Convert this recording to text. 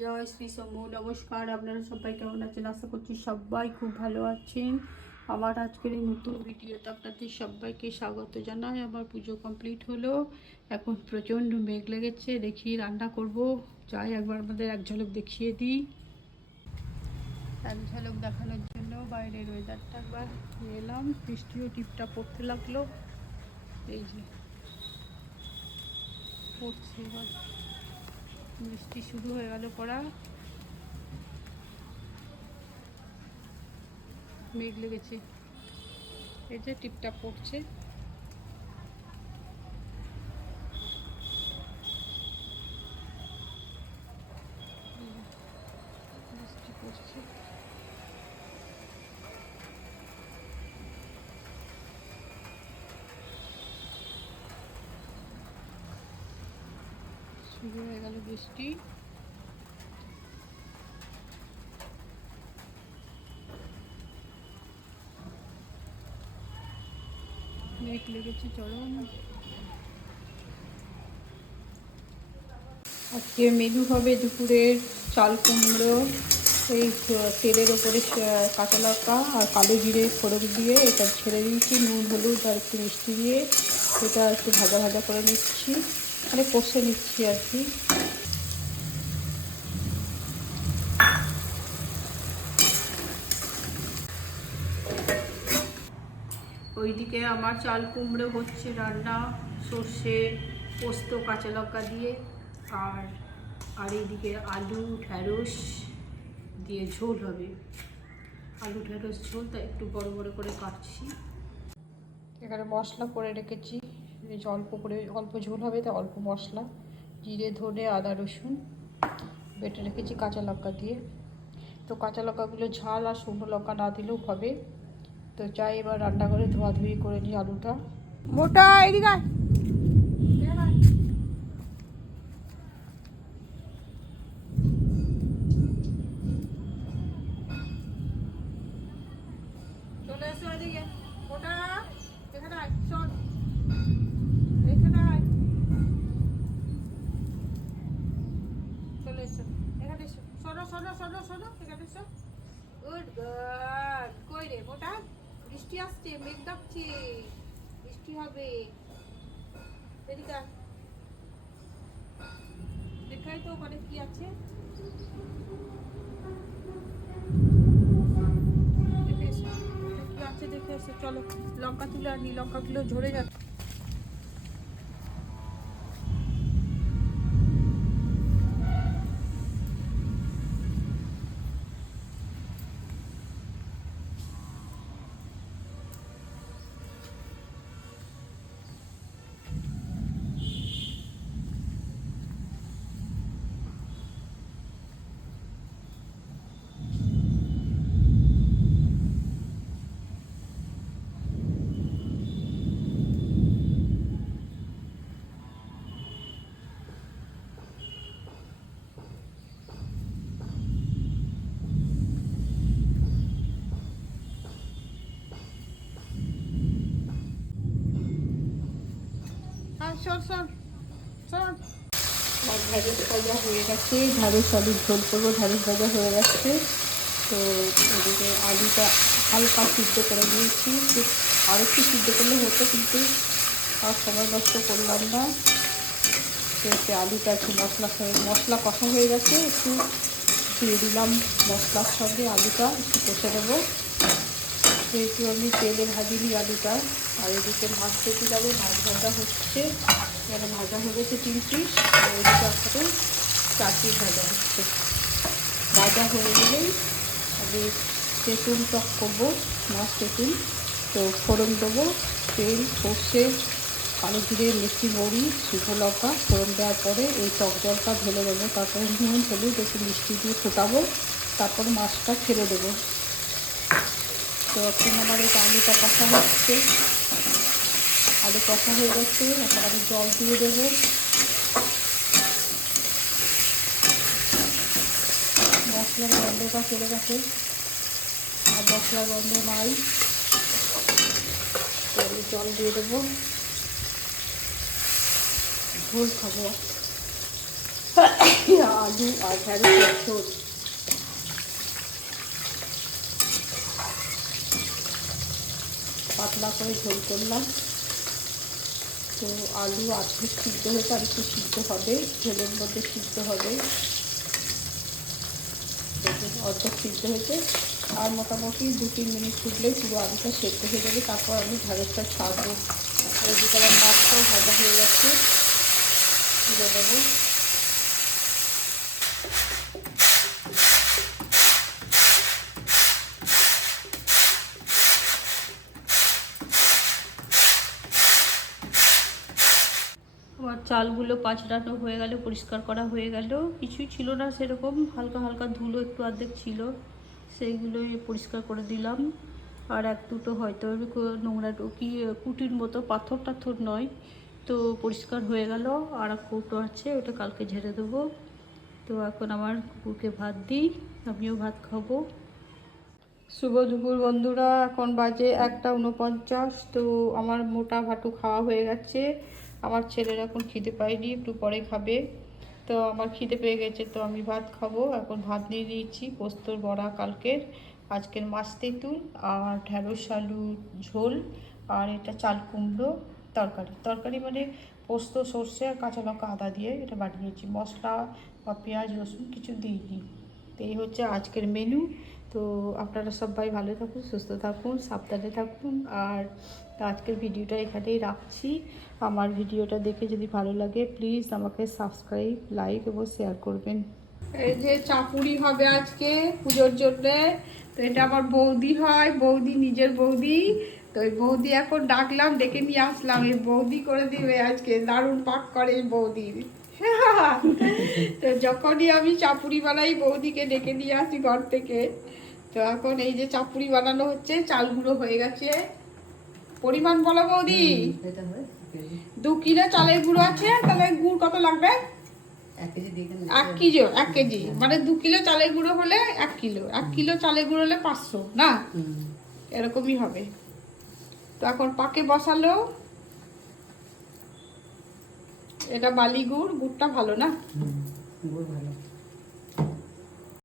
জয় শ্রী সমু নমস্কার। আপনারা সবাই কেমন আছেন? আশা করছি সবাই খুব ভালো আছেন। আমার আজকের এই নতুন ভিডিওতে আপনাদের সবাইকে স্বাগত জানাই। আমার পুজো কমপ্লিট হলো। এখন প্রচণ্ড মেঘ লেগেছে। দেখি রান্না করব। যাই, একবার আমাদের এক ঝলক দেখিয়ে দিই। এক ঝলক দেখানোর জন্য বাইরের ওয়েদারটা একবার এলাম। বৃষ্টিও টিপটা পড়তে লাগল। এই যে, পড়ছে এবার। বৃষ্টি শুরু হয়ে গেল পড়া। মেঘ লেগেছে। এই যে টিপটাপ পড়ছে বৃষ্টি পড়ছে শুরু হয়ে গেল বৃষ্টি। মেঘ লেগেছে চরম। আজকে মেনু হবে দুপুরের চাল কুমড়ো, এই তেলের ওপরে কাঁচা লঙ্কা আর কালো জিরে ফোড়ন দিয়ে এটা ছেড়ে দিয়েছি, নুন, হলুদ আর একটু মিষ্টি দিয়ে। এটা একটু ভাজা ভাজা করে নিচ্ছি। মানে কষে নিচ্ছি আর কি। ওইদিকে আমার চাল কুমড়ো হচ্ছে রান্না, সর্ষে, পোস্ত, কাঁচা লঙ্কা দিয়ে, আর আর এইদিকে আলু, ঢ্যাঁড়স দিয়ে ঝোল হবে। আলু, ঢ্যাঁড়স, ঝোল, তা একটু বড় বড় করে কাটছি। এখানে মশলা করে রেখেছি। অল্প করে অল্প ঝোল হবে তা অল্প মশলা জিরে ধনে আদা রসুন বেটে রেখেছি কাঁচা লঙ্কা দিয়ে। তো কাঁচা লঙ্কাগুলো ঝাল আর শুকনো লঙ্কা না দিলেও হবে। তো চাই এবার রান্না করে ধোয়াধুয়ি করে নিই আলুটা। মোটা এদিকে চলে এসো এদিকে। মোটা এখানে আয় সরো সরো এখানে এসো গুড গার্ড কই রে মোটা? বৃষ্টি আসছে, মেঘ ডাকছে। বৃষ্টি হবে। এদিকে। দেখাই তো ওখানে কি আছে। দেখে চলো, লঙ্কা তুলে আনি, লঙ্কাগুলো ঝরে যাচ্ছে সর সর ভাজা হয়ে গেছে। ঢ্যাঁড়স আলুর ঝোল করব ঢ্যাঁড়স ভাজা হয়ে গেছে। তো এদিকে আলুটা হালকা সিদ্ধ করে দিয়েছি আর একটু সিদ্ধ করলে হতো কিন্তু আর সময় নষ্ট করলাম না। তো এতে আলুটা একটু মশলা মশলা কষা হয়ে গেছে। একটু দিয়ে দিলাম মশলার সঙ্গে আলুটা, একটু কষে দেবো যেহেতু আমি তেলে ভাজিনি আলুটা, আর এদিকে মাছ পেতে যাব, মাছ ভাজা হচ্ছে। এখানে ভাজা হয়ে গেছে তিন পিস, আর এদিকে একসাথে পিস ভাজা হচ্ছে। ভাজা হয়ে গেলেই আমি তেঁতুল টক করব, মাছ তেঁতুল। তো ফোড়ন দেবো, তেল, সর্ষে, কালো জিরে, মেথি বড়ি শুকনো লঙ্কা। ফোড়ন দেওয়ার পরে এই টক জলটা ঢেলে দেবো, তারপরে নুন, হলুদ, একটু মিষ্টি দিয়ে ফোটাবো। তারপরে মাছটা ছেড়ে দেবো। তো এখন আমার এই আলুটা কষা হচ্ছে। আলু কষা হয়ে গেছে, এখন আমি জল দিয়ে দেবো। মশলার গন্ধটা চলে গেছে। আর মশলার গন্ধ নাই। আমি জল দিয়ে দেবো। ঝোল খাব। আলু আর ঢ্যাঁড়সের পাতলা করে ঝোল করলাম। তো আলু আর্ধেক সিদ্ধ হয়েছে আর একটু সিদ্ধ হবে, ঝোলের মধ্যে সিদ্ধ হবে। অর্ধেক সিদ্ধ হয়েছে। আর মোটামুটি দু তিন মিনিট ফুটলেই পুরো আলুটা সেদ্ধ হয়ে যাবে। তারপর আমি ঢ্যাঁড়সটা ছাড়বো। এদিকে আমার মাছটাও ভাজা হয়ে তুলে দেবো আমার চালগুলো পাঁচড়ানো হয়ে গেল, পরিষ্কার করা হয়ে গেল। কিছুই ছিল না সেরকম, হালকা হালকা ধুলো একটু অর্ধেক ছিল, সেইগুলোই পরিষ্কার করে দিলাম। আর এক দুটো হয়তো নোংরা কি কুটির মতো, পাথর টাথর নয়, তো পরিষ্কার হয়ে গেল। আর এক কৌটো আছে, ওটা কালকে ঝেড়ে দেবো। তো এখন আমার কুকুরকে ভাত দিই, আমিও ভাত খাব। শুভ দুপুর বন্ধুরা, এখন বাজে একটা উনপঞ্চাশ, তো আমার মোটা ভাটু খাওয়া হয়ে গেছে। আমার ছেলের এখন খিদে পায়নি একটু পরে খাবে। তো আমার খিদে পেয়ে গেছে, তো আমি ভাত খাব। এখন ভাত নিয়ে নিয়েছি, পোস্তর বড়া কালকের। আজকের মাছ তেঁতুল আর ঢ্যাঁড়স, আলু, ঝোল আর এটা চাল কুমড়ো তরকারি। তরকারি মানে পোস্ত, সর্ষে আর কাঁচা লঙ্কা আদা দিয়ে এটা বানিয়েছি। মশলা বা পেঁয়াজ, রসুন কিছু দিইনি। তো এই হচ্ছে আজকের মেনু তো আপনারা সবাই ভালো থাকুন, সুস্থ থাকুন, সাবধানে থাকুন। আর আজকের ভিডিওটা এখানেই রাখছি। আমার ভিডিওটা দেখে যদি ভালো লাগে প্লিজ আমাকে সাবস্ক্রাইব লাইক এবং শেয়ার করবেন। এই যে চাপুরি হবে আজকে পুজোর জন্যে, তো এটা আমার বৌদি হয়, বৌদি নিজের বৌদি। তো এই বৌদি এখন ডাকলাম, ডেকে নিয়ে আসলাম, এই বৌদি করে দিবে আজকে, দারুণ পাক করে এই বৌদির তো যখনই আমি চাপুরি বানাই বৌদিকে ডেকে নিয়ে আসি ঘর থেকে। তো এখন এই যে চাপুরি বানানো হচ্ছে চালগুলো হয়ে গেছে। পরিমাণ বলো বৌদি। দু কিলো চালের গুঁড়ো আছে তাহলে গুড় কত লাগবে? এক কেজি এক কিলো এক কেজি। মানে দু কিলো চালের গুঁড়ো হলে এক কিলো। এক কিলো চালের গুঁড়ো হলে পাঁচশো না? এরকমই হবে। তো এখন পাকে বসালো। এটা বালি গুড় গুড়টা ভালো না? গুড় ভালো।